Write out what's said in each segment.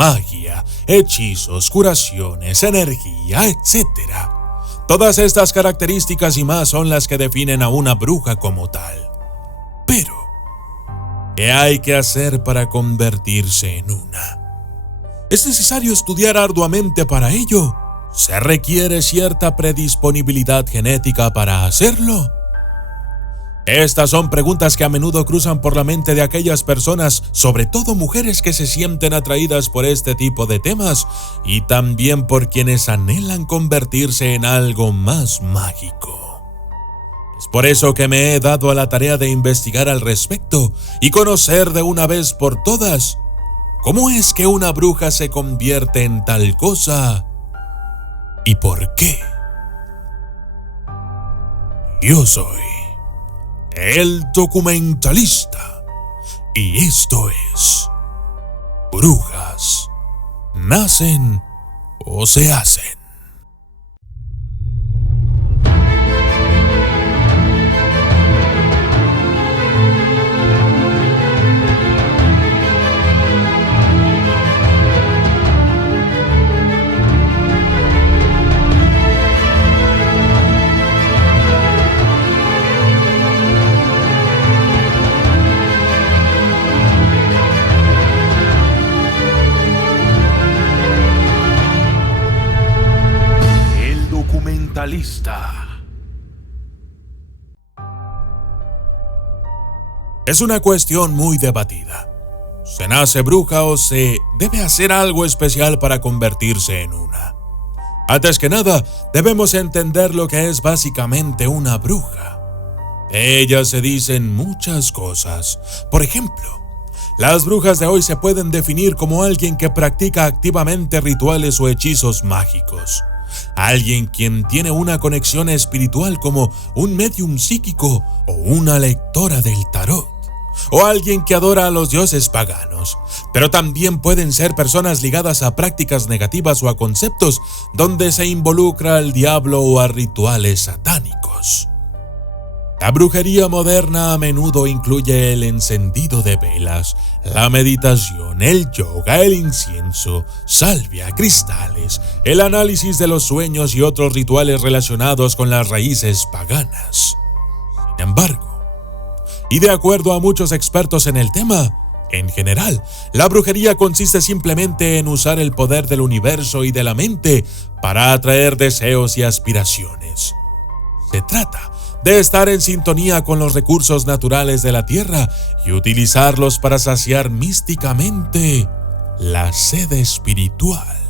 magia, hechizos, curaciones, energía, etc. Todas estas características y más son las que definen a una bruja como tal. Pero, ¿qué hay que hacer para convertirse en una? ¿Es necesario estudiar arduamente para ello? ¿Se requiere cierta predisponibilidad genética para hacerlo? Estas son preguntas que a menudo cruzan por la mente de aquellas personas, sobre todo mujeres que se sienten atraídas por este tipo de temas y también por quienes anhelan convertirse en algo más mágico. Es por eso que me he dado a la tarea de investigar al respecto y conocer de una vez por todas cómo es que una bruja se convierte en tal cosa y por qué. Yo soy el documentalista y esto es Brujas ¿nacen o se hacen? Es una cuestión muy debatida. ¿Se nace bruja o se debe hacer algo especial para convertirse en una? Antes que nada, debemos entender lo que es básicamente una bruja. De ellas se dicen muchas cosas. Por ejemplo, las brujas de hoy se pueden definir como alguien que practica activamente rituales o hechizos mágicos. Alguien quien tiene una conexión espiritual como un medium psíquico o una lectora del tarot. O alguien que adora a los dioses paganos. Pero también pueden ser personas ligadas a prácticas negativas o a conceptos donde se involucra al diablo o a rituales satánicos. La brujería moderna a menudo incluye el encendido de velas, la meditación, el yoga, el incienso, salvia, cristales, el análisis de los sueños y otros rituales relacionados con las raíces paganas. Sin embargo, y de acuerdo a muchos expertos en el tema, en general, la brujería consiste simplemente en usar el poder del universo y de la mente para atraer deseos y aspiraciones. Se trata de estar en sintonía con los recursos naturales de la tierra y utilizarlos para saciar místicamente la sed espiritual.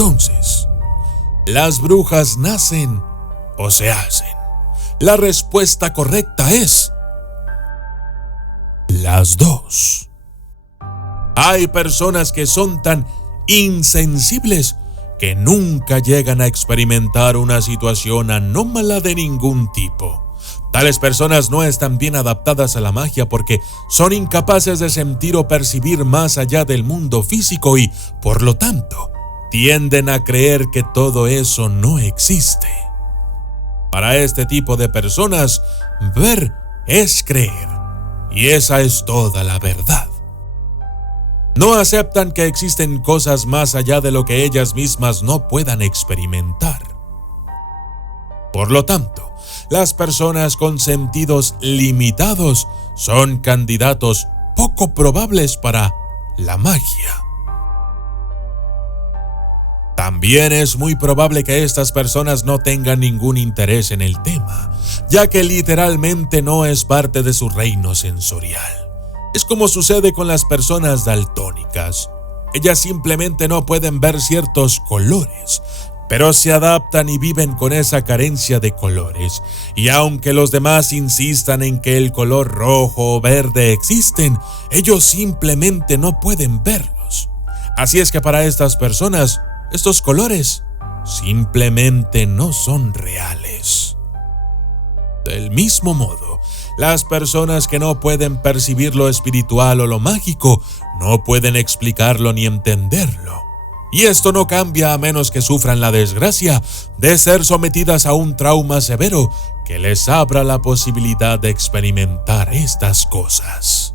Entonces, ¿las brujas nacen o se hacen? La respuesta correcta es las dos. Hay personas que son tan insensibles que nunca llegan a experimentar una situación anómala de ningún tipo. Tales personas no están bien adaptadas a la magia porque son incapaces de sentir o percibir más allá del mundo físico y, por lo tanto, tienden a creer que todo eso no existe. Para este tipo de personas, ver es creer, y esa es toda la verdad. No aceptan que existen cosas más allá de lo que ellas mismas no puedan experimentar. Por lo tanto, las personas con sentidos limitados son candidatos poco probables para la magia. También es muy probable que estas personas no tengan ningún interés en el tema, ya que literalmente no es parte de su reino sensorial. Es como sucede con las personas daltónicas. Ellas simplemente no pueden ver ciertos colores, pero se adaptan y viven con esa carencia de colores. Y aunque los demás insistan en que el color rojo o verde existen, ellos simplemente no pueden verlos. Así es que para estas personas, estos colores simplemente no son reales. Del mismo modo, las personas que no pueden percibir lo espiritual o lo mágico no pueden explicarlo ni entenderlo. Y esto no cambia a menos que sufran la desgracia de ser sometidas a un trauma severo que les abra la posibilidad de experimentar estas cosas.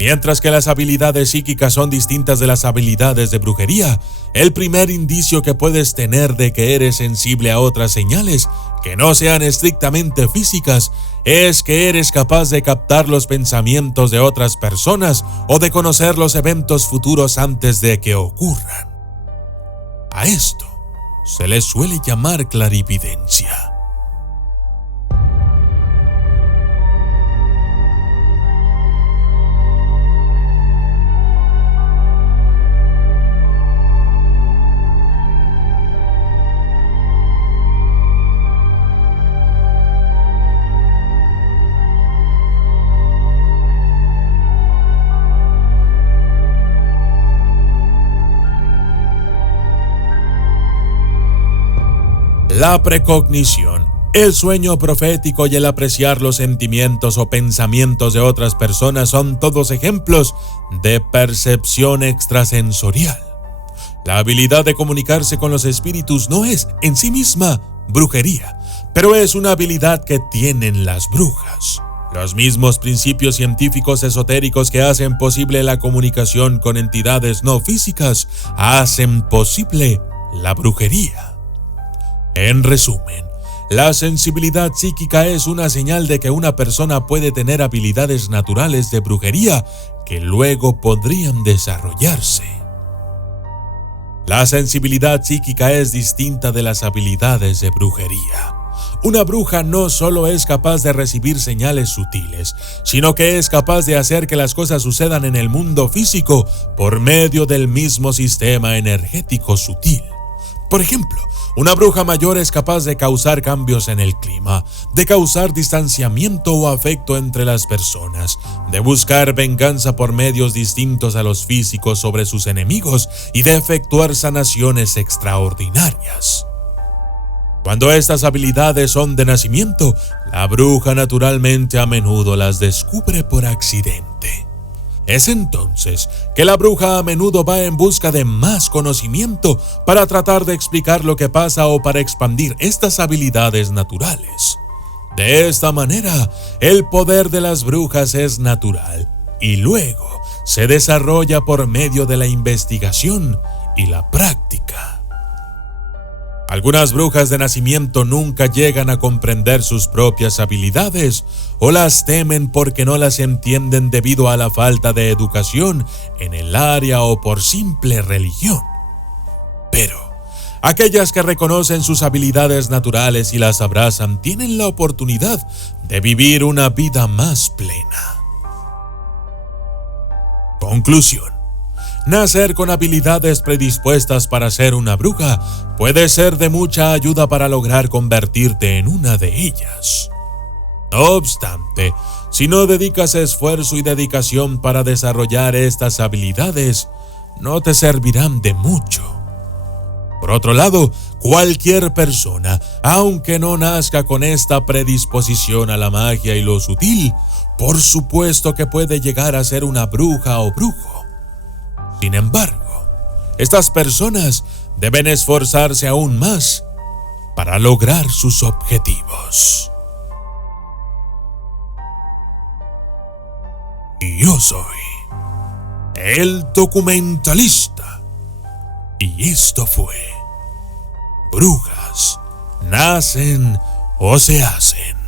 Mientras que las habilidades psíquicas son distintas de las habilidades de brujería, el primer indicio que puedes tener de que eres sensible a otras señales que no sean estrictamente físicas es que eres capaz de captar los pensamientos de otras personas o de conocer los eventos futuros antes de que ocurran. A esto se le suele llamar clarividencia. La precognición, el sueño profético y el apreciar los sentimientos o pensamientos de otras personas son todos ejemplos de percepción extrasensorial. La habilidad de comunicarse con los espíritus no es en sí misma brujería, pero es una habilidad que tienen las brujas. Los mismos principios científicos esotéricos que hacen posible la comunicación con entidades no físicas hacen posible la brujería. En resumen, la sensibilidad psíquica es una señal de que una persona puede tener habilidades naturales de brujería que luego podrían desarrollarse. La sensibilidad psíquica es distinta de las habilidades de brujería. Una bruja no solo es capaz de recibir señales sutiles, sino que es capaz de hacer que las cosas sucedan en el mundo físico por medio del mismo sistema energético sutil. Por ejemplo, una bruja mayor es capaz de causar cambios en el clima, de causar distanciamiento o afecto entre las personas, de buscar venganza por medios distintos a los físicos sobre sus enemigos y de efectuar sanaciones extraordinarias. Cuando estas habilidades son de nacimiento, la bruja naturalmente a menudo las descubre por accidente. Es entonces que la bruja a menudo va en busca de más conocimiento para tratar de explicar lo que pasa o para expandir estas habilidades naturales. De esta manera, el poder de las brujas es natural y luego se desarrolla por medio de la investigación y la práctica. Algunas brujas de nacimiento nunca llegan a comprender sus propias habilidades o las temen porque no las entienden debido a la falta de educación en el área o por simple religión. Pero aquellas que reconocen sus habilidades naturales y las abrazan tienen la oportunidad de vivir una vida más plena. Conclusión. Nacer con habilidades predispuestas para ser una bruja puede ser de mucha ayuda para lograr convertirte en una de ellas. No obstante, si no dedicas esfuerzo y dedicación para desarrollar estas habilidades, no te servirán de mucho. Por otro lado, cualquier persona, aunque no nazca con esta predisposición a la magia y lo sutil, por supuesto que puede llegar a ser una bruja o brujo. Sin embargo, estas personas deben esforzarse aún más para lograr sus objetivos. Y yo soy el documentalista. Y esto fue Brujas, nacen o se hacen.